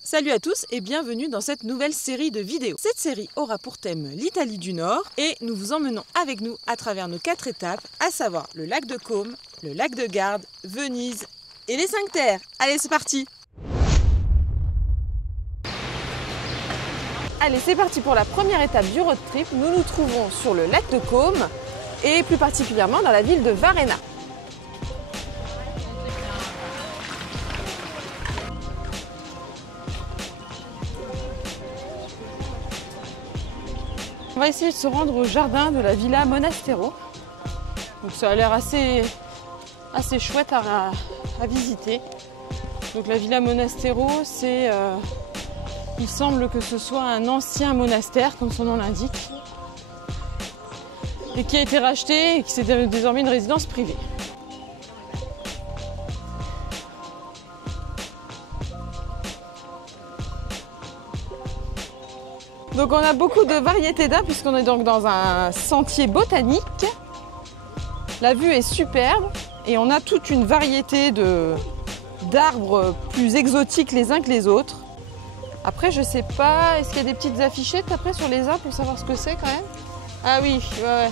Salut à tous et bienvenue dans cette nouvelle série de vidéos. Cette série aura pour thème l'Italie du Nord et nous vous emmenons avec nous à travers nos 4 étapes, à savoir le lac de Côme, le lac de Garde, Venise et les 5 terres. Allez, c'est parti! Allez, c'est parti pour la première étape du road trip. Nous nous trouvons sur le lac de Côme et plus particulièrement dans la ville de Varenna. On va essayer de se rendre au jardin de la Villa Monastero. Donc ça a l'air assez chouette à visiter. Donc la Villa Monastero, c'est, il semble que ce soit un ancien monastère, comme son nom l'indique, et qui a été racheté et qui c'est désormais une résidence privée. Donc on a beaucoup de variétés d'arbres puisqu'on est donc dans un sentier botanique. La vue est superbe et on a toute une variété d'arbres plus exotiques les uns que les autres. Après je sais pas, est-ce qu'il y a des petites affichettes après sur les arbres pour savoir ce que c'est quand même? Ah oui, ouais.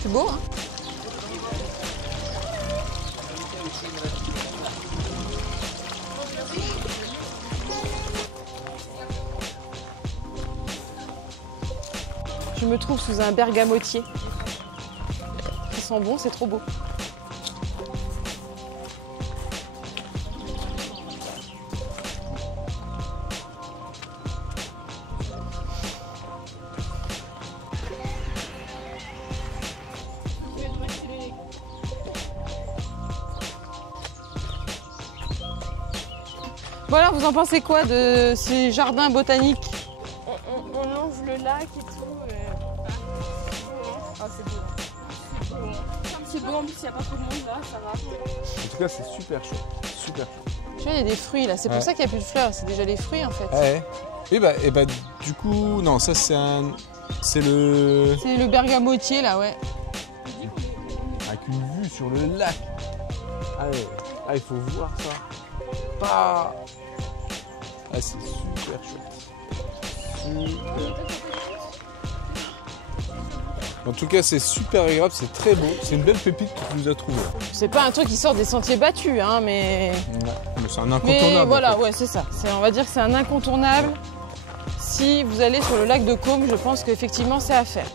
C'est beau, hein? Je me trouve sous un bergamotier. Ça sent bon, c'est trop beau. Bon alors, vous en pensez quoi de ces jardins botaniques? On longe le lac et tout. Ah, c'est beau. C'est beau, en plus il n'y a pas trop de monde là, ça va. En tout cas, c'est super chaud. Super chaud. Tu vois, il y a des fruits là, c'est pour ça qu'il n'y a plus de fleurs, c'est déjà les fruits en fait. Ouais. Et bah, du coup, non, ça c'est un. C'est le. C'est le bergamotier là, ouais. Avec une vue sur le lac. Ah, il faut voir ça. Ah, c'est super chouette. Super. En tout cas, c'est super agréable, c'est très beau. C'est une belle pépite que tu nous as trouvée. C'est pas un truc qui sort des sentiers battus, hein, mais. Ouais, mais c'est un incontournable. Mais voilà, en fait. ouais, c'est ça. On va dire que c'est un incontournable. Si vous allez sur le lac de Côme, je pense qu'effectivement c'est à faire.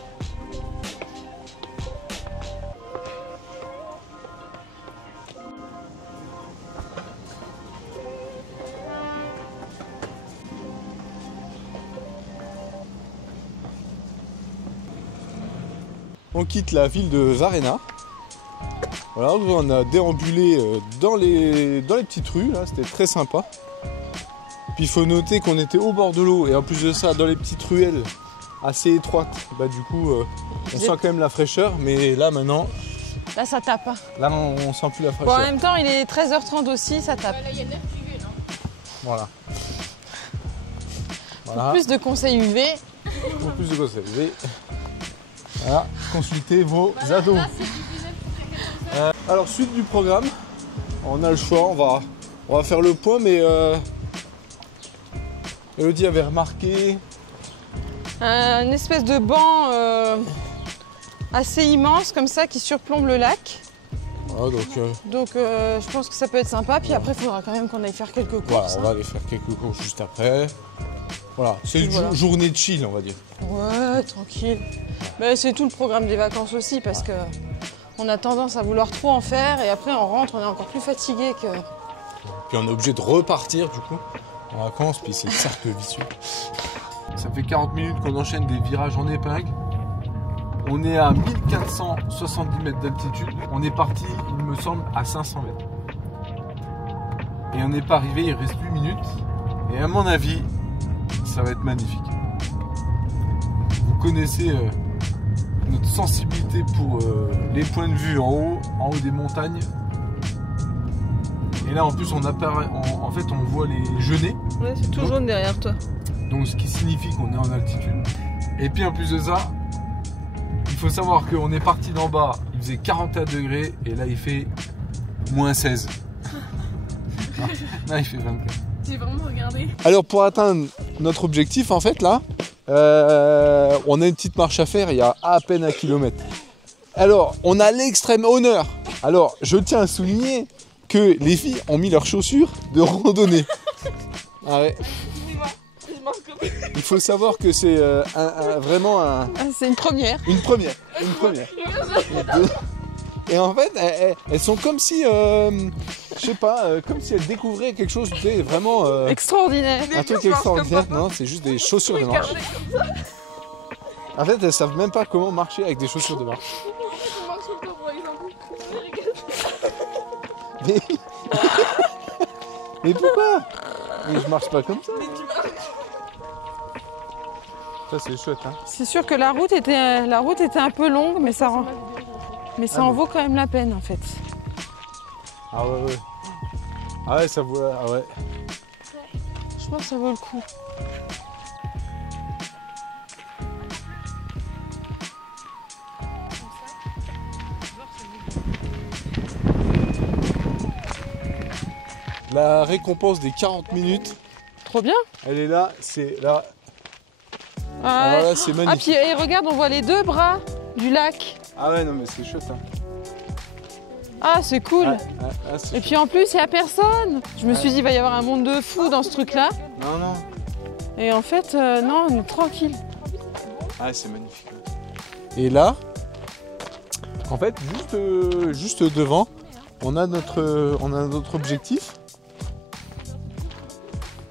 On quitte la ville de Varenna. Voilà, on a déambulé dans les petites rues, là, c'était très sympa. Puis il faut noter qu'on était au bord de l'eau et en plus de ça, dans les petites ruelles assez étroites. Bah du coup, on sent quand même la fraîcheur, mais là maintenant... Là ça tape. Hein. Là on sent plus la fraîcheur. Bon, en même temps, il est 13h30 aussi, ça tape. Voilà. Pour plus de conseils UV. Pour plus de conseils UV. Voilà, consultez vos ados. Alors suite du programme, on a le choix, on va faire le point, mais Elodie avait remarqué Une espèce de banc assez immense comme ça qui surplombe le lac. Voilà, donc je pense que ça peut être sympa. Puis après, il faudra quand même qu'on aille faire quelques courses. Voilà, on va aller faire quelques courses juste après. Voilà, c'est une journée de chill, on va dire. Ouais, tranquille. Mais c'est tout le programme des vacances aussi parce que on a tendance à vouloir trop en faire et après on rentre, on est encore plus fatigué que... Puis on est obligé de repartir du coup en vacances, puis c'est le cercle vicieux. Ça fait 40 minutes qu'on enchaîne des virages en épingle. On est à 1470 mètres d'altitude. On est parti, il me semble, à 500 mètres. Et on n'est pas arrivé, il reste 8 minutes. Et à mon avis, ça va être magnifique. Vous connaissez notre sensibilité pour les points de vue en haut des montagnes. Et là en plus on apparaît, en fait on voit les genêts. Ouais, c'est tout jaune derrière toi. Donc ce qui signifie qu'on est en altitude. Et puis en plus de ça, il faut savoir qu'on est parti d'en bas, il faisait 41 degrés et là il fait moins 16. Là il fait 24. J'ai vraiment regardé. Alors pour atteindre notre objectif en fait là, on a une petite marche à faire, il y a à peine 1 kilomètre. Alors on a l'extrême honneur. Alors je tiens à souligner que les filles ont mis leurs chaussures de randonnée. Ah ouais. Il faut savoir que c'est vraiment C'est une première. une première. Et en fait, elles sont comme si, je sais pas, comme si elles découvraient quelque chose de vraiment Extraordinaire. un truc extraordinaire. Non, c'est juste des chaussures de marche. En fait, elles savent même pas comment marcher avec des chaussures de marche. Mais pourquoi? Mais je marche pas comme ça. Ça c'est chouette hein. C'est sûr que la route était un peu longue, mais ça en vaut quand même la peine en fait. Ah ouais ouais. Ah ouais ça vaut. Ah ouais. Je pense que ça vaut le coup. La récompense des 40 minutes, Trop bien. elle est là, c'est là. Ah, ouais. Voilà, c'est Ah magnifique. puis et regarde, on voit les deux bras du lac. Ah ouais non mais c'est chouette hein. Ah c'est cool. C'est Et puis en plus il n'y a personne. Je me suis dit il va y avoir un monde de fous dans ce truc là. Non non. Et en fait non, on est tranquille. Ah c'est magnifique. Et là, en fait juste devant, on a notre objectif.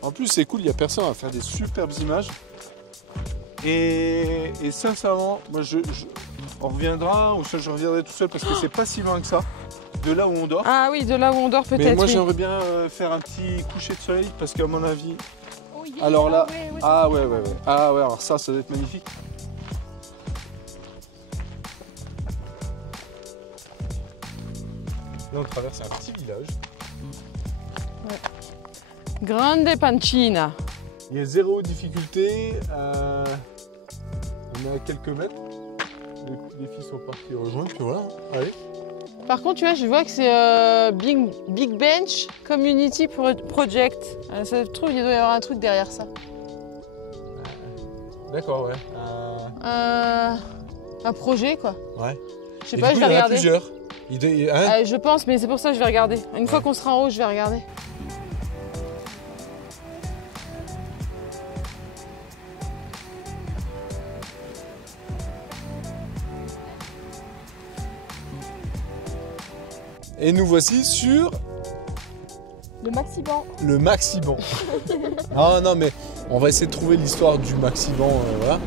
En plus c'est cool, il n'y a personne à faire des superbes images. Et sincèrement, moi on reviendra, ou ça je reviendrai tout seul parce que c'est pas si loin que ça, de là où on dort. Ah oui, de là où on dort Mais peut-être. moi Oui. j'aimerais bien faire un petit coucher de soleil parce qu'à mon avis, alors là, ah ouais, ah ouais, alors ça doit être magnifique. Là on traverse un petit village. Grande Pancina. Il y a zéro difficulté, on est à quelques mètres. Les filles sont parties rejoindre, puis voilà, allez. Par contre, tu vois, je vois que c'est Big Bench Community Project. Ça se trouve, il doit y avoir un truc derrière ça. D'accord, ouais. Un projet, quoi. Ouais. Je sais pas, je vais Il y en a regarder. plusieurs. Je pense, mais c'est pour ça que je vais regarder. Une fois qu'on sera en haut, je vais regarder. Et nous voici sur Le Maxiban. le Maxiban. Non, mais on va essayer de trouver l'histoire du Maxiban, voilà.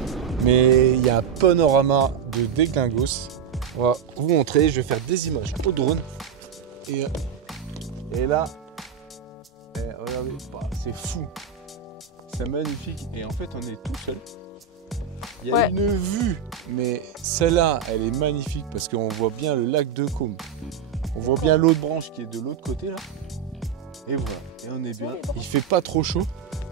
Mais il y a un panorama de déglingos. On va vous montrer, je vais faire des images au drone. Et là, regardez, c'est fou. C'est magnifique. Et en fait, on est tout seul. Il y a une vue, mais celle-là, elle est magnifique parce qu'on voit bien le lac de Caume. On voit bien l'autre branche qui est de l'autre côté là. Et voilà, et on est bien. Il fait pas trop chaud.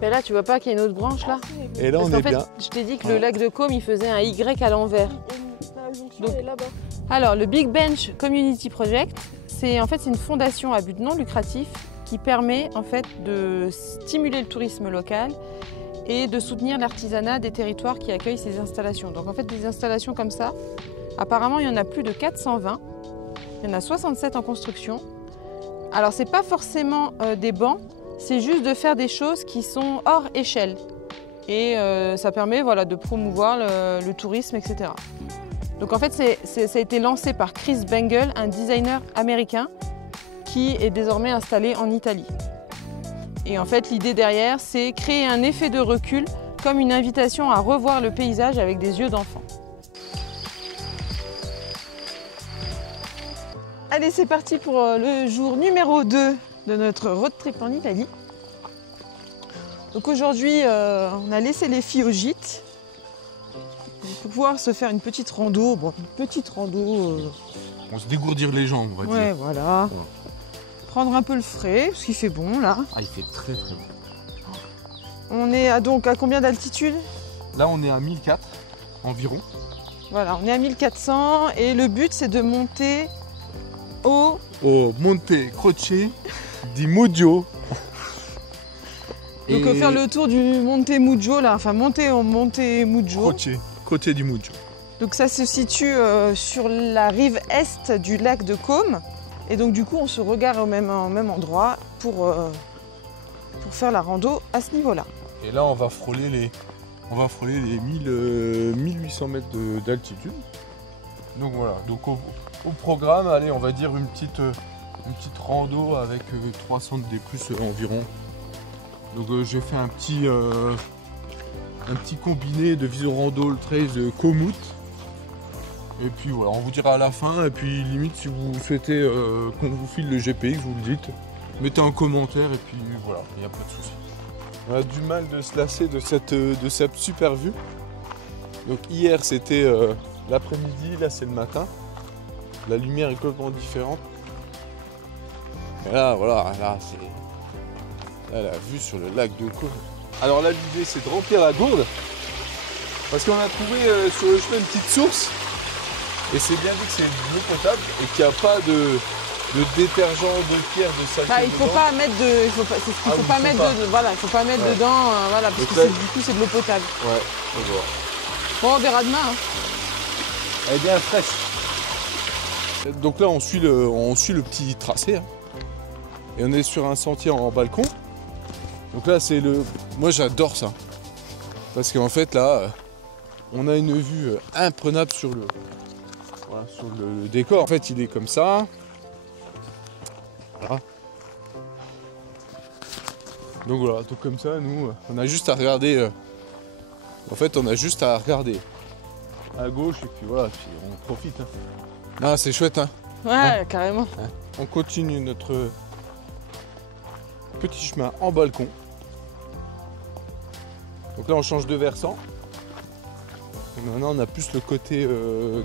Mais là, tu vois pas qu'il y a une autre branche là? Et là, Parce on qu'en est fait, bien. je t'ai dit que le lac de Caume, il faisait un Y à l'envers. Donc, elle est là-bas. Alors, le Big Bench Community Project, c'est une fondation à but non lucratif qui permet en fait de stimuler le tourisme local et de soutenir l'artisanat des territoires qui accueillent ces installations. Donc en fait, des installations comme ça, apparemment, il y en a plus de 420. Il y en a 67 en construction. Alors, c'est pas forcément des bancs, c'est juste de faire des choses qui sont hors échelle. Et ça permet de promouvoir le tourisme, etc. Donc en fait, ça a été lancé par Chris Bengal, un designer américain qui est désormais installé en Italie. Et en fait, l'idée derrière, c'est créer un effet de recul comme une invitation à revoir le paysage avec des yeux d'enfant. Allez, c'est parti pour le jour numéro 2 de notre road trip en Italie. Donc aujourd'hui, on a laissé les filles au gîte pour pouvoir se faire une petite rando. Bon, une petite rando. On se dégourdir les jambes, on va Ouais, dire. voilà. Prendre un peu le frais, parce qu'il fait bon là. Ah, il fait très très bon. On est donc à combien d'altitude? Là, on est à 1004 environ. Voilà, on est à 1400 et le but c'est de monter au Monte Croce di Muggio. Donc faire le tour du Monte Muggio là, enfin monter au Monte Muggio. Croce di Muggio. Donc ça se situe sur la rive est du lac de Côme. Et donc du coup on se regarde au même endroit pour faire la rando à ce niveau-là. Et là on va frôler les 1800 mètres d'altitude. Donc voilà, donc au programme, allez, on va dire une petite rando avec 300 D+ environ. Donc j'ai fait un petit combiné de Vision Rando le 13 Komoot. Et puis voilà, on vous dira à la fin. Et puis limite, si vous souhaitez qu'on vous file le GPX, vous le dites. Mettez un commentaire et puis voilà, il n'y a pas de souci. On a du mal de se lasser de cette super vue. Donc hier c'était l'après-midi, là c'est le matin. La lumière est complètement différente. Et là voilà, là c'est la vue sur le lac de Côme. Alors là l'idée c'est de remplir la gourde. Parce qu'on a trouvé sur le chemin une petite source. Et c'est bien dit que c'est de l'eau potable et qu'il n'y a pas de détergent, de pierre, de saleté. Bah, il faut pas mettre de, il faut pas mettre dedans, voilà, parce que du coup c'est de l'eau potable. Ouais, on voit. Bon, on verra demain. Hein. Elle est bien fraîche. Donc là on suit le petit tracé. Hein. Et on est sur un sentier en balcon. Donc là c'est le. Moi j'adore ça. Parce qu'en fait là, on a une vue imprenable sur le décor. En fait il est comme ça. Voilà. Donc voilà, tout comme ça, nous, on a juste à regarder. En fait, on a juste à regarder à gauche et puis voilà, puis on profite. Hein. Ah, c'est chouette, hein. Ouais, hein, carrément. Hein. On continue notre petit chemin en balcon. Donc là, on change de versant. Et maintenant, on a plus le côté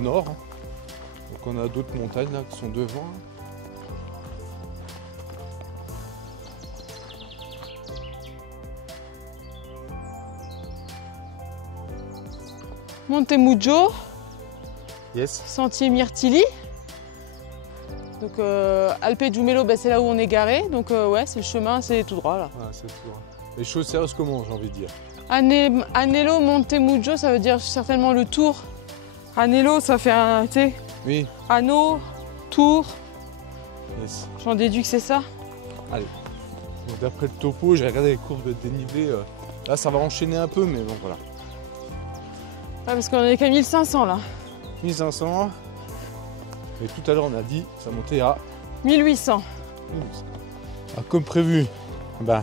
nord. Donc on a d'autres montagnes là qui sont devant. Monte Muggio, Yes. sentier Myrtili. Donc Alpe Giumelo, bah, c'est là où on est garé. Donc ouais, c'est le chemin, c'est tout droit là. Ah, c'est tout. Les choses sérieuses comment, j'ai envie de dire. Anello Monte Muggio, ça veut dire certainement le tour. Anello, ça fait un, tu sais, Oui. anneau, tour. Yes. J'en déduis que c'est ça. Allez. Donc, d'après le topo, j'ai regardé les courbes de dénivelé. Là, ça va enchaîner un peu, mais bon, voilà. Ouais, parce qu'on est qu'à 1500 là. 1500. Et tout à l'heure, on a dit ça montait à 1800. 1200. Ah, comme prévu, ben,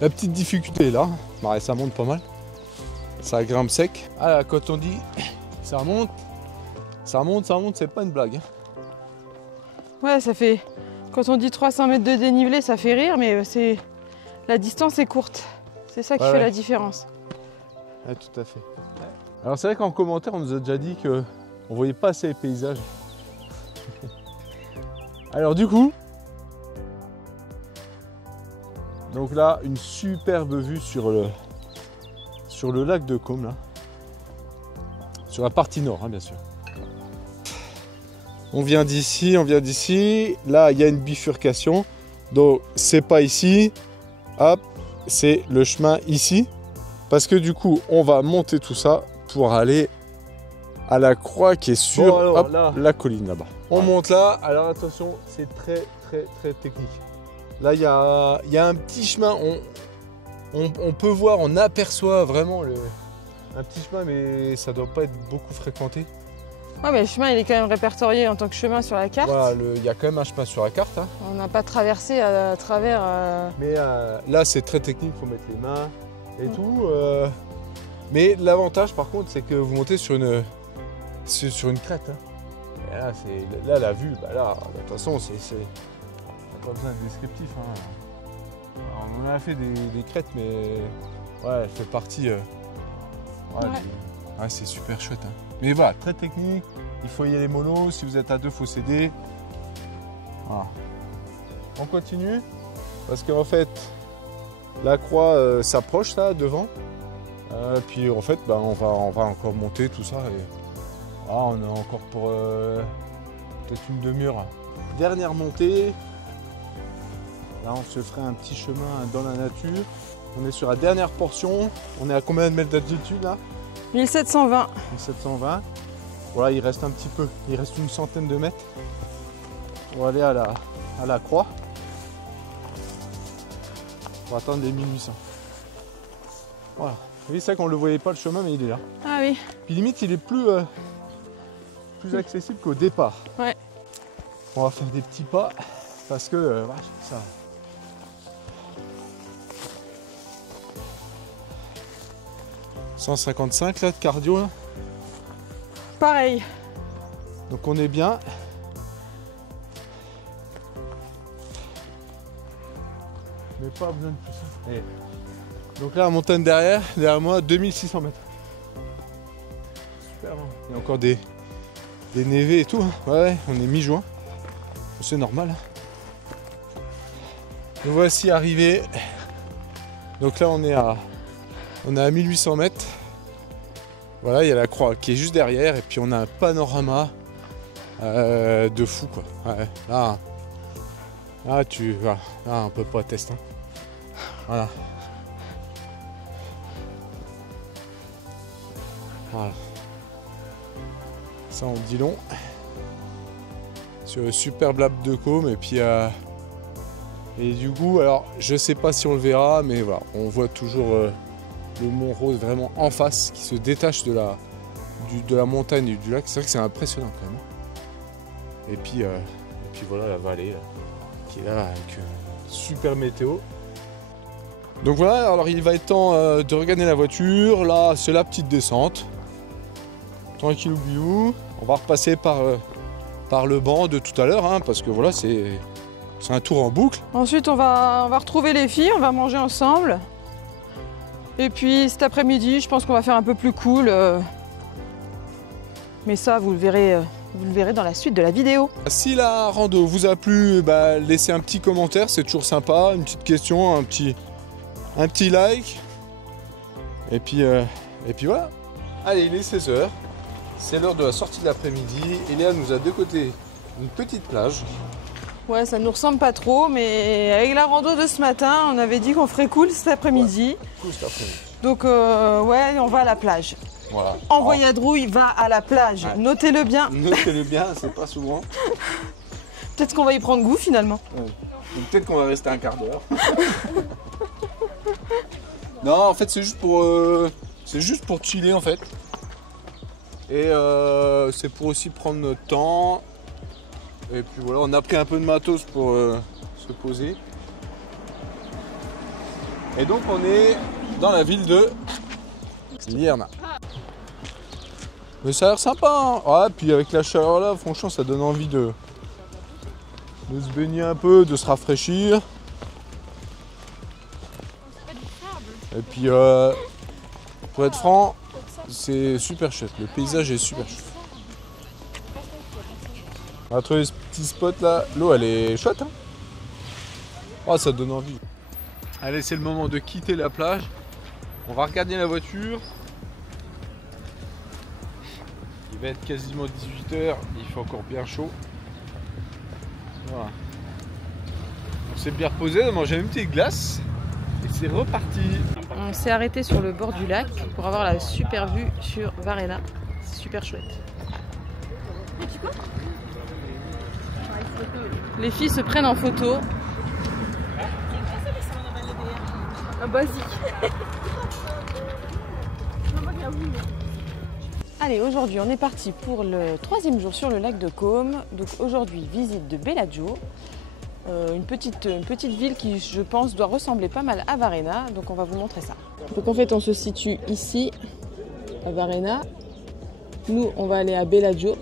la petite difficulté est là. Bah, ça monte pas mal. Ça grimpe sec. Ah, là, quand on dit ça monte, c'est pas une blague. Hein. Ouais, ça fait. Quand on dit 300 mètres de dénivelé, ça fait rire, mais c'est. La distance est courte. C'est ça qui fait la différence. Ouais, tout à fait. Alors, c'est vrai qu'en commentaire, on nous a déjà dit qu'on voyait pas assez les paysages. Alors, du coup. Donc là, une superbe vue sur le lac de Côme, là. Sur la partie nord, hein, bien sûr. On vient d'ici. Là, il y a une bifurcation. Donc, c'est pas ici. Hop, c'est le chemin ici. Parce que du coup, on va monter tout ça pour aller à la croix qui est sur la colline là-bas. On monte là. Alors attention, c'est très technique. Là, il y a un petit chemin. On peut voir, on aperçoit vraiment un petit chemin, mais ça doit pas être beaucoup fréquenté. Ouais, mais le chemin, il est quand même répertorié en tant que chemin sur la carte. Voilà, il y a quand même un chemin sur la carte. Hein. On n'a pas traversé à travers... Mais là, c'est très technique, il faut mettre les mains et tout. Mais l'avantage, par contre, c'est que vous montez sur une crête. Hein. Et là, la vue, bah là, de toute façon, c'est pas besoin de descriptif. Hein. Alors, on en a fait des crêtes, mais ouais, elle fait partie. Ouais, c'est super chouette. Hein. Mais voilà, très technique. Il faut y aller mollo. Si vous êtes à deux, il faut s'aider. Voilà. On continue parce qu'en fait, La croix s'approche là devant. Puis en fait, bah, on va encore monter tout ça. Et on est encore pour peut-être une demi-heure. Dernière montée. Là, on se ferait un petit chemin dans la nature. On est sur la dernière portion. On est à combien de mètres d'altitude là? 1720. 1720. Voilà, il reste un petit peu. Il reste une centaine de mètres pour aller à la croix. On va attendre les 1800. Voilà. Vous voyez ça qu'on ne le voyait pas le chemin, mais il est là. Ah oui. Puis limite, il est plus accessible qu'au départ. Ouais. On va faire des petits pas parce que ça. 155 là de cardio là. Pareil. Donc on est bien. Mais pas besoin de plus. Et donc là, la montagne derrière moi, 2600 mètres. Super. Hein. Il y a encore des névés et tout. Hein. Ouais, on est mi-juin. C'est normal. Nous voici arrivés. Donc là, on est à 1800 mètres. Voilà, il y a la croix qui est juste derrière. Et puis on a un panorama de fou, quoi. Ouais, là, là, on peut pas tester. Hein. Voilà. Voilà. Ça, on dit long. Sur le superbe lac de Caume. Et puis, et du coup, alors, je sais pas si on le verra, mais voilà, on voit toujours le Mont Rose vraiment en face, qui se détache de la montagne et du lac. C'est vrai que c'est impressionnant quand même. Et puis voilà la vallée là, qui est là avec super météo. Donc voilà, alors il va être temps de regagner la voiture. Là, c'est la petite descente. Tranquillou bilou. On va repasser par le banc de tout à l'heure, hein, parce que voilà, c'est un tour en boucle. Ensuite, on va retrouver les filles, on va manger ensemble. Et puis cet après-midi, je pense qu'on va faire un peu plus cool. Mais ça, vous le verrez dans la suite de la vidéo. Si la rando vous a plu, bah, laissez un petit commentaire, c'est toujours sympa. Une petite question, un petit like. Et puis voilà. Allez, il est 16h. C'est l'heure de la sortie de l'après-midi. Et Léa nous a de côté une petite plage. Ouais, ça nous ressemble pas trop, mais avec la rando de ce matin, on avait dit qu'on ferait cool cet après-midi. Ouais, cool cet après-midi. Donc ouais, on va à la plage. Voilà. Envoyadrouille va à la plage. Ouais. Notez-le bien. Notez-le bien, c'est pas souvent. Peut-être qu'on va y prendre goût finalement. Ouais. Peut-être qu'on va rester un quart d'heure. Non, en fait, c'est juste pour chiller en fait. Et c'est pour aussi prendre notre temps. Et puis voilà, on a pris un peu de matos pour se poser. Et donc on est dans la ville de Lierna. Mais ça a l'air sympa, hein. Ouais, puis avec la chaleur là, franchement, ça donne envie de se baigner un peu, de se rafraîchir. Et puis, pour être franc, c'est super chouette. Le paysage est super chouette. On va trouver ce petit spot là. L'eau, elle est chouette, hein. Oh, ça donne envie. Allez, c'est le moment de quitter la plage. On va regarder la voiture. Il va être quasiment 18h. Il fait encore bien chaud. Voilà. On s'est bien reposé, on a mangé une petite glace. Et c'est reparti. On s'est arrêté sur le bord du lac pour avoir la super vue sur Varena. C'est super chouette. Les filles se prennent en photo. Un basique. Allez, aujourd'hui on est parti pour le 3e jour sur le lac de Caume. Donc aujourd'hui visite de Bellagio, une petite ville qui je pense doit ressembler pas mal à Varena. Donc on va vous montrer ça. Donc en fait on se situe ici à Varena. Nous on va aller à Bellagio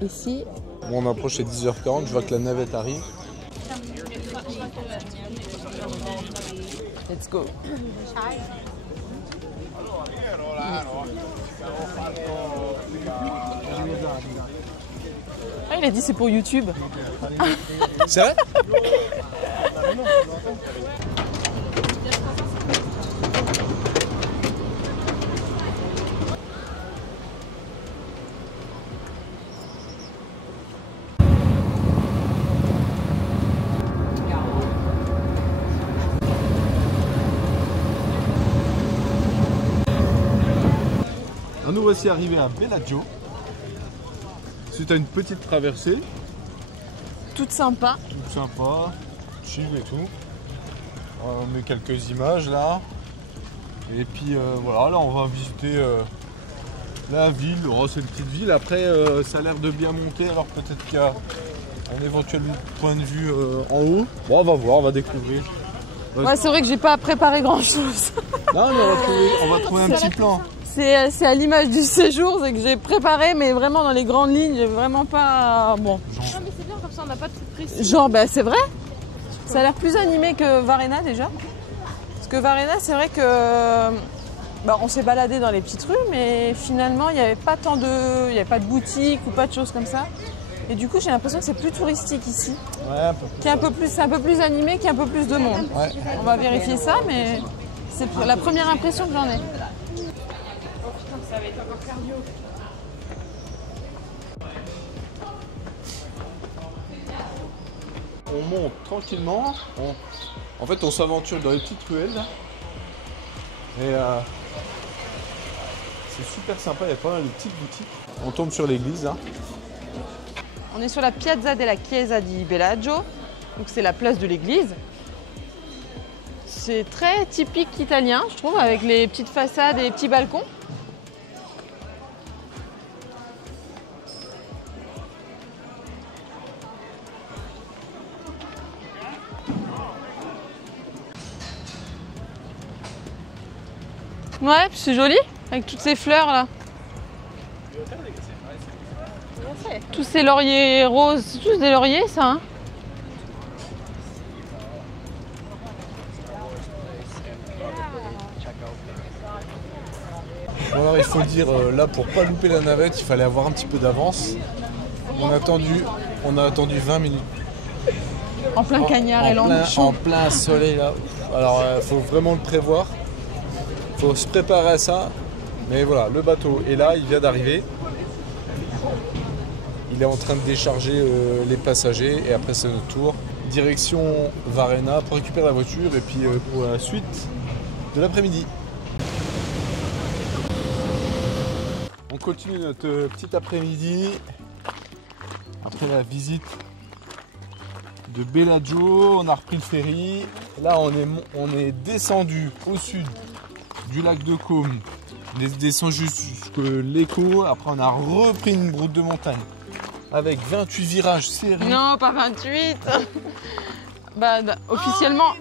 ici. Bon, on approche les 10h40, je vois que la navette arrive. Let's go. Ah, il a dit c'est pour YouTube. C'est vrai? nous voici arrivés à Bellagio. Suite à une petite traversée. Toute sympa. Tout sympa, chill et tout. On met quelques images là. Et puis voilà, là on va visiter la ville. Oh, c'est une petite ville. Après, ça a l'air de bien monter. Alors peut-être qu'il y a un éventuel point de vue en haut. Bon, on va voir, on va découvrir. Ouais, c'est vrai que j'ai pas préparé grand chose. Non, mais on va trouver un petit plan. C'est à l'image du séjour, c'est que j'ai préparé, mais vraiment dans les grandes lignes, j'ai vraiment pas. Bon. Non, mais c'est bien, comme ça on n'a pas de trucs précis. Genre, bah c'est vrai. Ça a l'air plus animé que Varena déjà. Parce que Varena, c'est vrai que. Bah, on s'est baladé dans les petites rues, mais finalement, il n'y avait pas tant de. Il n'y avait pas de boutique ou pas de choses comme ça. Et du coup, j'ai l'impression que c'est plus touristique ici. Ouais, un peu plus. C'est un peu plus animé, qu'il y a un peu plus de monde. Ouais. On va vérifier ça, mais c'est la première impression que j'en ai. Ça va être encore cardio. On monte tranquillement. En fait, on s'aventure dans les petites ruelles. Là. Et c'est super sympa, il y a pas mal de petites boutiques. On tombe sur l'église. Hein. On est sur la Piazza della Chiesa di Bellagio, donc c'est la place de l'église. C'est très typique italien, je trouve, avec les petites façades et les petits balcons. Ouais, c'est joli, avec toutes ces fleurs là. Tous ces lauriers roses, c'est tous des lauriers ça hein. Bon alors il faut le dire, là pour pas louper la navette, il fallait avoir un petit peu d'avance. On a attendu 20 minutes. En plein cagnard et en plein soleil là. Alors il faut vraiment le prévoir. Il faut se préparer à ça. Mais voilà, le bateau est là, il vient d'arriver. Il est en train de décharger les passagers et après c'est notre tour. Direction Varena pour récupérer la voiture et puis pour la suite de l'après-midi. On continue notre petit après-midi après la visite de Bellagio. On a repris le ferry. Là on est descendu au sud du lac de Côme. On est descendu jusqu'à l'Écho. Après on a repris une route de montagne. Avec 28 virages serrés. Non, pas 28. Bah, officiellement,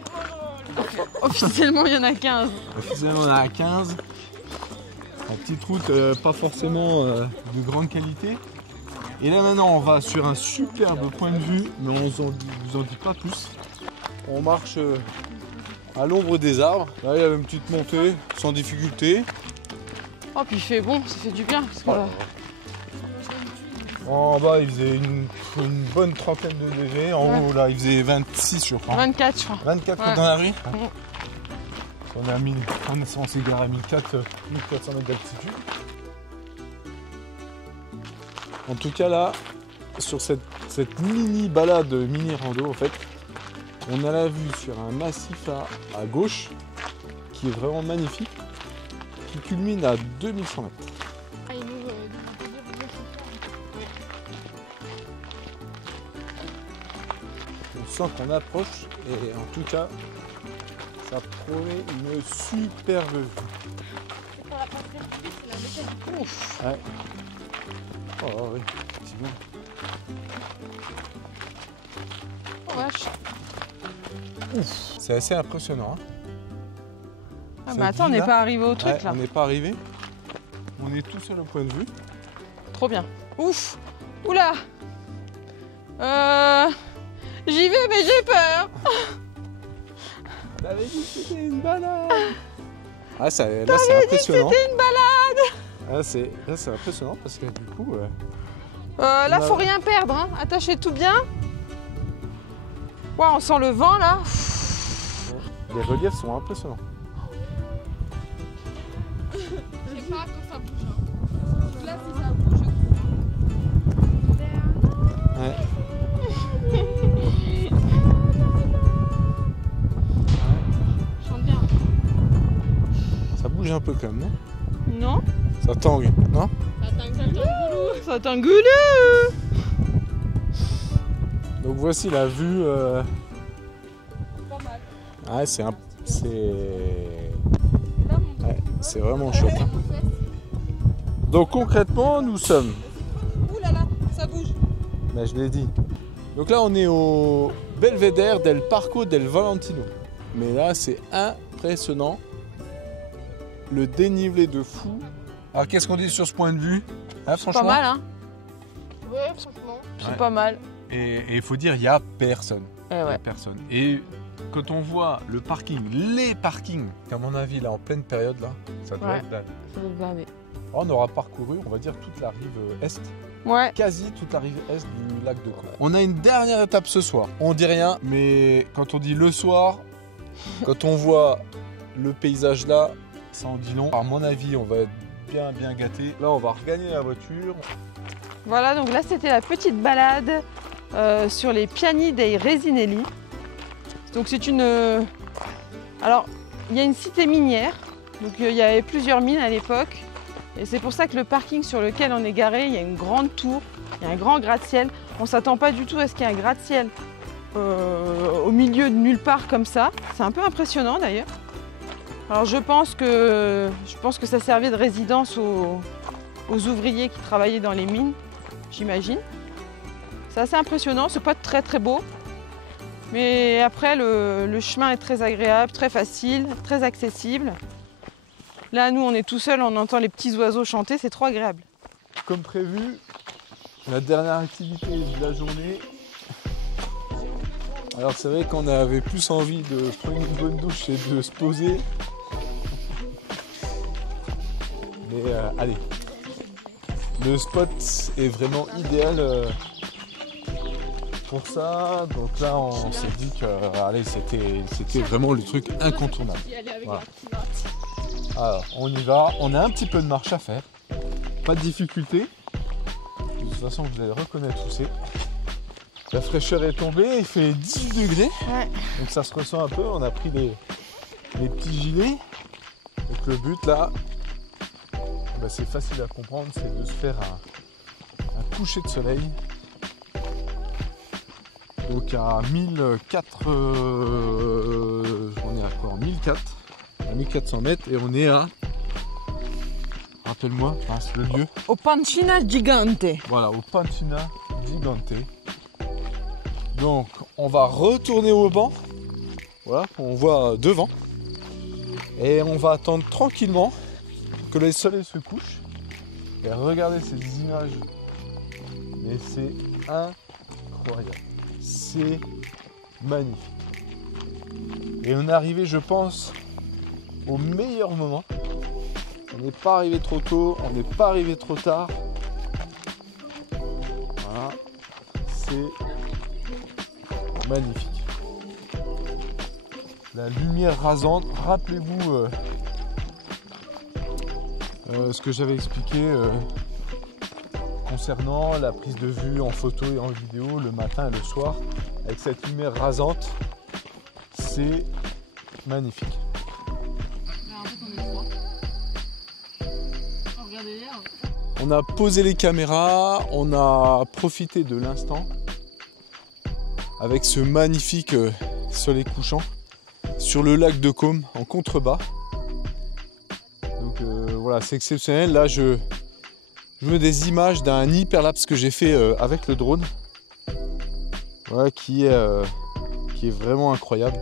il y en a 15. Officiellement, il y en a 15. En petite route, pas forcément de grande qualité. Et là, maintenant, on va sur un superbe point de vue, mais on vous en dit pas plus. On marche à l'ombre des arbres. Là, il y avait une petite montée, sans difficulté. Oh, puis il fait bon, ça fait du bien. Parce que... En bas, il faisait une bonne trentaine de degrés. En haut, là, il faisait 26, je crois. 24, je crois. 24 ouais. Dans la rue. On s'est garé à 1400 mètres d'altitude. En tout cas, là, sur cette mini balade, mini rando, en fait, on a la vue sur un massif à gauche qui est vraiment magnifique, qui culmine à 2100 mètres. On sent qu'on approche et en tout cas ça promet une superbe vue. Ouf. Ouais. Oh oui, c'est bien. Oh vache. Ouf. C'est assez impressionnant. Hein. Ah bah attends, on n'est pas arrivé au truc ouais, là. On n'est pas arrivé. On est tout sur le point de vue. Trop bien. Ouf. Oula. J'y vais mais j'ai peur. T'avais dit que c'était une balade. Ah, là c'est impressionnant. C'était une balade. Là c'est impressionnant parce que du coup... là faut rien perdre, hein. Attachez tout bien. Wow, on sent le vent là. Les reliefs sont impressionnants. Je sais pas quand ça bouge. Hein. Là si ça bouge. Ouais. Je chante bien. Ça bouge un peu quand même, non? Non, Ça tangue, non? Ça t'engoulou. Donc voici la vue. Pas mal. Ouais, c'est un... c'est... Là, mon Ouais, c'est vraiment chouette. Hein. Donc concrètement, nous sommes... Ouh là là, ça bouge. Ben, je l'ai dit. Donc là, on est au Belvedere del Parco del Valentino. Mais là, c'est impressionnant. Le dénivelé de fou. Alors, qu'est-ce qu'on dit sur ce point de vue? Hein, franchement. Pas mal, hein. Ouais, franchement. C'est Ouais. pas mal. Et il faut dire, il n'y a personne. Eh Il y a ouais. personne. Et quand on voit le parking, les parkings, à mon avis, là, en pleine période, là, ça doit Ouais. être dingue. Ça doit être blindé. On aura parcouru, on va dire, toute la rive est. Ouais. Quasi toute la rive est du lac de Caux. On a une dernière étape ce soir. On dit rien, mais quand on dit le soir, quand on voit le paysage là, ça en dit long. À mon avis, on va être bien gâté. Là, on va regagner la voiture. Voilà, donc là c'était la petite balade sur les Piani dei Resinelli. Donc c'est une... Alors, il y a une cité minière, donc il y avait plusieurs mines à l'époque. Et c'est pour ça que le parking sur lequel on est garé, il y a une grande tour, il y a un grand gratte-ciel. On ne s'attend pas du tout à ce qu'il y ait un gratte-ciel au milieu de nulle part comme ça. C'est un peu impressionnant d'ailleurs. Alors je pense que ça servait de résidence aux ouvriers qui travaillaient dans les mines, j'imagine. C'est assez impressionnant, c'est pas très beau. Mais après le chemin est très agréable, très facile, très accessible. Là, nous, on est tout seul, on entend les petits oiseaux chanter, c'est trop agréable. Comme prévu, la dernière activité de la journée. Alors c'est vrai qu'on avait plus envie de prendre une bonne douche et de se poser. Mais allez, le spot est vraiment idéal pour ça. Donc là, on s'est dit que allez, c'était vraiment le truc incontournable. Y aller avec Voilà. la petite. Alors, on y va. On a un petit peu de marche à faire. Pas de difficulté. De toute façon, vous allez reconnaître où c'est. La fraîcheur est tombée, il fait 18 degrés. Ouais. Donc ça se ressent un peu. On a pris les petits gilets. Donc le but là, bah, c'est facile à comprendre, c'est de se faire un coucher de soleil. Donc à 1004, on est à quoi? 1004. À 1400 mètres et on est à, rappelle-moi, c'est le lieu. Au Pancina Gigante. Voilà, au Pancina Gigante. Donc on va retourner au banc. Voilà, on voit devant. Et on va attendre tranquillement que le soleil se couche. Et regardez ces images. Mais c'est incroyable. C'est magnifique. Et on est arrivé, je pense, au meilleur moment. On n'est pas arrivé trop tôt, on n'est pas arrivé trop tard. Voilà, c'est magnifique. La lumière rasante, rappelez-vous ce que j'avais expliqué concernant la prise de vue en photo et en vidéo le matin et le soir. Avec cette lumière rasante, c'est magnifique. On a posé les caméras, on a profité de l'instant avec ce magnifique soleil couchant sur le lac de Caume en contrebas. Donc voilà, c'est exceptionnel. Là, je mets des images d'un hyperlapse que j'ai fait avec le drone, voilà, qui est vraiment incroyable.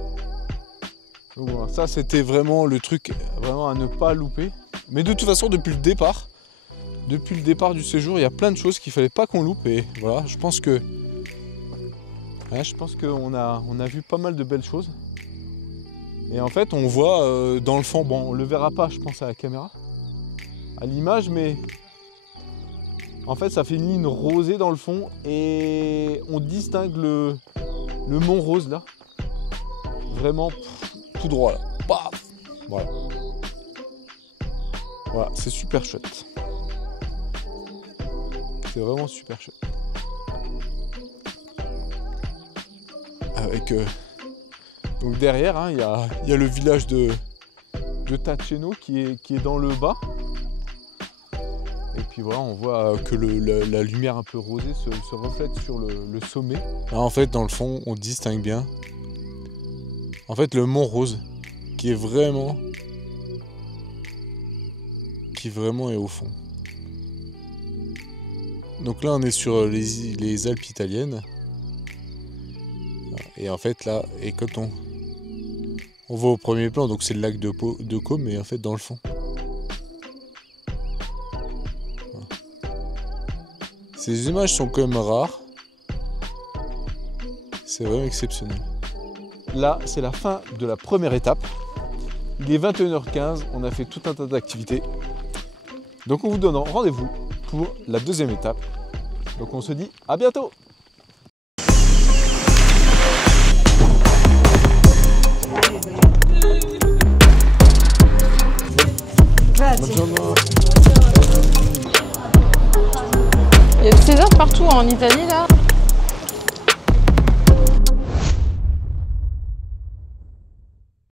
Donc voilà, ça c'était vraiment le truc vraiment à ne pas louper. Mais de toute façon, depuis le départ du séjour, il y a plein de choses qu'il fallait pas qu'on loupe. Et voilà, je pense qu'on a vu pas mal de belles choses. Et en fait, on voit dans le fond, bon, on le verra pas, je pense, à la caméra, à l'image, mais en fait, ça fait une ligne rosée dans le fond et on distingue le mont Rose là, vraiment tout droit là. Paf, voilà. Voilà, c'est super chouette. C'est vraiment super chouette. Avec donc derrière, hein, il y a le village de Taceno qui est dans le bas. Et puis voilà, on voit que la lumière un peu rosée se reflète sur le sommet. Là, en fait, dans le fond, on distingue bien. En fait, le mont Rose, qui vraiment est au fond. Donc là, on est sur les Alpes italiennes. Et en fait, là, et quand on voit au premier plan, donc c'est le lac de Caux, mais en fait, dans le fond. Voilà. Ces images sont quand même rares. C'est vraiment exceptionnel. Là, c'est la fin de la première étape. Il est 21h15, on a fait tout un tas d'activités. Donc on vous donne rendez-vous pour la deuxième étape. Donc on se dit à bientôt. Il y a du César partout en Italie là.